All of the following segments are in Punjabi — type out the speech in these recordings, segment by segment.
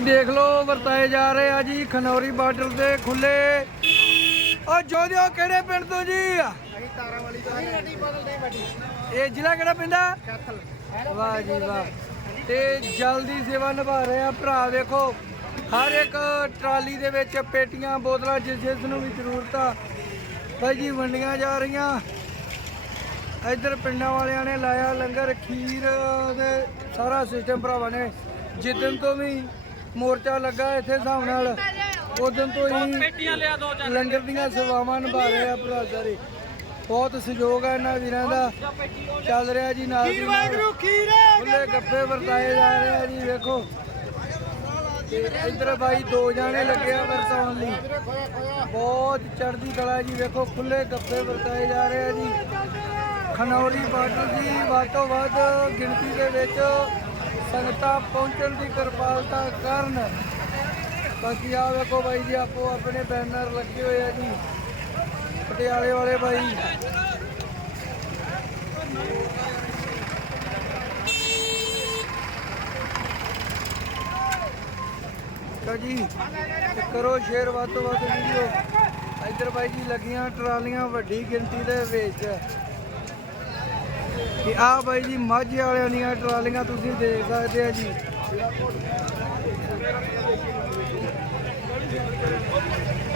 ਜੀ ਦੇਖ ਲਓ ਵਰਤਾਏ ਜਾ ਰਹੇ ਆ ਜੀ ਖਨੌਰੀ ਬਾਰਡਰ ਦੇ ਖੁੱਲੇ। ਓ ਜੋਧਿਓ ਕਿਹੜੇ ਪਿੰਡ ਤੋਂ ਜੀ? ਅਸੀਂ ਤਾਰਾਂ ਵਾਲੀ ਤੋਂ ਗੱਡੀ ਬਦਲਦੇ ਵੱਡੀ ਇਹ ਜ਼ਿਲ੍ਹਾ ਕਿਹੜਾ ਪੈਂਦਾ ਕਤਲ ਵਾਹ ਜੀ ਵਾਹ। ਤੇ ਜਲਦੀ ਸੇਵਾ ਨਿਭਾ ਰਹੇ ਆ ਭਰਾ ਦੇਖੋ ਹਰ ਇੱਕ ਟਰਾਲੀ ਦੇ ਵਿੱਚ ਪੇਟੀਆਂ ਬੋਤਲਾਂ ਜਿਸ ਜਿਸ ਨੂੰ ਵੀ ਜ਼ਰੂਰਤ ਆ। ਭਾਈ ਜੀ ਵੰਡੀਆਂ ਜਾ ਰਹੀਆਂ। ਇੱਧਰ ਪਿੰਡਾਂ ਵਾਲਿਆਂ ਨੇ ਲਾਇਆ ਲੰਗਰ ਖੀਰ ਦੇ ਸਾਰਾ ਸਿਸਟਮ ਭਰਾਵਾਂ ਨੇ। ਜਿੱਦਨ ਤੋਂ ਵੀ ਮੋਰਚਾ ਲੱਗਾ ਇੱਥੇ ਹਿਸਾਬ ਨਾਲ। ਉਦੋਂ ਤੋਂ ਹੀ ਲੰਗਰ ਦੀਆਂ ਸੇਵਾਵਾਂ ਨਿਭਾ ਰਹੇ ਆ ਭਰਾ ਸਾਰੇ। ਬਹੁਤ ਸਹਿਯੋਗ ਆ ਇਹਨਾਂ ਵੀਰਾਂ ਦਾ। ਚੱਲ ਰਿਹਾ ਜੀ ਨਾਲ ਦੀ ਨਾਲ। ਖੁੱਲੇ ਗੱਫੇ ਵਰਤਾਏ ਜਾ ਰਹੇ ਆ ਜੀ ਵੇਖੋ। ਇੱਧਰ ਬਾਈ ਦੋ ਜਾਣੇ ਲੱਗੇ ਆ ਵਰਤਾਉਣ ਲਈ। ਬਹੁਤ ਚੜ੍ਹਦੀ ਕਲਾ ਜੀ ਵੇਖੋ ਖੁੱਲੇ ਗੱਫੇ ਵਰਤਾਏ ਜਾ ਰਹੇ ਆ ਜੀ। ਖਨੌਰੀ ਦੀ ਵੱਧ ਤੋਂ ਵੱਧ ਗਿਣਤੀ ਦੇ ਵਿੱਚ ਸੰਗਤਾਂ ਪਹੁੰਚਣ ਦੀ ਕਿਰਪਾਲਤਾ ਕਰਨ। ਬਾਕੀ ਆ ਵੇਖੋ ਬਾਈ ਜੀ, ਆਪੋ ਆਪਣੇ ਬੈਨਰ ਲੱਗੇ ਹੋਏ ਆ ਜੀ। ਪਟਿਆਲੇ ਵਾਲੇ ਬਾਈ। ਕਾ ਜੀ ਕਰੋ ਸ਼ੇਅਰ ਵੱਧ ਤੋਂ ਵੱਧ ਵੀਡੀਓ। ਇੱਧਰ ਬਾਈ ਜੀ ਲੱਗੀਆਂ ਟਰਾਲੀਆਂ ਵੱਡੀ ਗਿਣਤੀ ਦੇ ਵਿੱਚ। ਕਿ ਆ ਬਾਈ ਜੀ ਮਾਝੇ ਵਾਲਿਆਂ ਦੀਆਂ ਟਰਾਲੀਆਂ ਤੁਸੀਂ ਦੇਖ ਸਕਦੇ ਆ ਜੀ।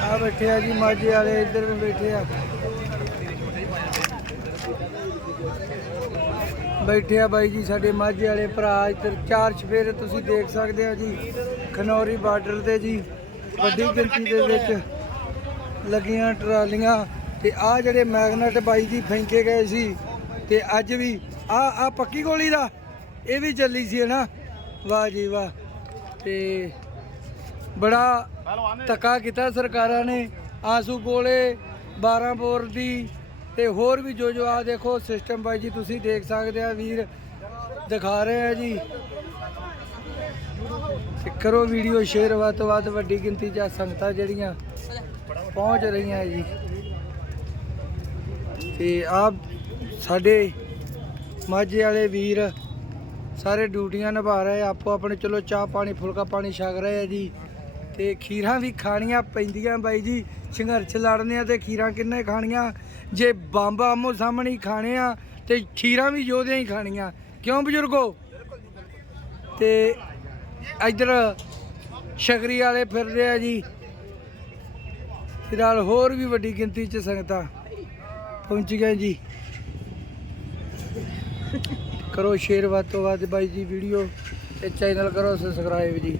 ਆ ਬੈਠੇ ਆ ਜੀ ਮਾਝੇ ਵਾਲੇ, ਇੱਧਰ ਵੀ ਬੈਠੇ ਆ। ਬੈਠੇ ਆ ਬਾਈ ਜੀ ਸਾਡੇ ਮਾਝੇ ਵਾਲੇ ਭਰਾ, ਇੱਧਰ ਚਾਰ ਚਫੇਰੇ ਤੁਸੀਂ ਦੇਖ ਸਕਦੇ ਆ ਜੀ, ਖਨੌਰੀ ਬਾਰਡਰ ਤੇ ਜੀ, ਵੱਡੀ ਗਿਣਤੀ ਦੇ ਵਿੱਚ ਲੱਗੀਆਂ ਟਰਾਲੀਆਂ। ਤੇ ਆ ਜਿਹੜੇ ਮੈਗਨੇਟ ਬਾਈ ਜੀ ਫੈਂਕੇ ਗਏ ਸੀ ਤੇ ਅੱਜ ਵੀ ਆ ਆ ਪੱਕੀ ਗੋਲੀ ਦਾ, ਇਹ ਵੀ ਚੱਲੀ ਸੀ ਨਾ ਵਾਹ ਜੀ ਵਾਹ। ਤੇ ਬੜਾ ਧੱਕਾ ਕੀਤਾ ਸਰਕਾਰਾਂ ਨੇ, ਆਸੂ ਗੋਲੇ 12 ਬੋਰ ਦੀ, ਤੇ ਹੋਰ ਵੀ ਜੋ ਜੋ ਆ ਦੇਖੋ ਸਿਸਟਮ ਬਾਈ ਜੀ, ਤੁਸੀਂ ਦੇਖ ਸਕਦੇ ਆ ਵੀਰ, ਦਿਖਾ ਰਹੇ ਆ ਜੀ। ਕਰੋ ਵੀਡੀਓ ਸ਼ੇਅਰ, ਵੱਧ ਤੋਂ ਵੱਧ ਵੱਡੀ ਗਿਣਤੀ 'ਚ ਸੰਗਤਾਂ ਜਿਹੜੀਆਂ ਪਹੁੰਚ ਰਹੀਆਂ ਜੀ। ਤੇ ਆਪ ਸਾਡੇ ਮਾਝੇ ਵਾਲੇ ਵੀਰ ਸਾਰੇ ਡਿਊਟੀਆਂ ਨਿਭਾ ਰਹੇ ਆਪੋ ਆਪਣੇ, ਚਲੋ ਚਾਹ ਪਾਣੀ, ਫੁਲਕਾ ਪਾਣੀ ਛਕ ਰਹੇ ਆ ਜੀ। ਤੇ ਖੀਰਾਂ ਵੀ ਖਾਣੀਆਂ ਪੈਂਦੀਆਂ ਬਾਈ ਜੀ, ਸੰਘਰਸ਼ ਲੜਨੇ ਆ ਤੇ ਖੀਰਾਂ ਕਿੰਨੇ ਖਾਣੀਆਂ? ਜੇ ਬੰਬ ਆਮੋ ਸਾਹਮਣੇ ਖਾਣੇ ਆ, ਤੇ ਖੀਰਾਂ ਵੀ ਯੋਧਿਆਂ ਹੀ ਖਾਣੀਆਂ। ਕਿਉਂ ਬਜ਼ੁਰਗੋ? ਤੇ ਇੱਧਰ ਸ਼ਗਰੀ ਵਾਲੇ ਫਿਰਦੇ ਆ ਜੀ। ਫਿਲਹਾਲ ਹੋਰ ਵੀ ਵੱਡੀ ਗਿਣਤੀ ਚ ਸੰਗਤਾਂ ਪਹੁੰਚ ਗਏ ਜੀ। ਕਰੋ ਸ਼ੇਅਰ ਵੱਧ ਤੋਂ ਵੱਧ ਬਾਈ ਜੀ ਵੀਡੀਓ ਤੇ ਚੈਨਲ ਕਰੋ ਸਬਸਕ੍ਰਾਈਬ ਜੀ।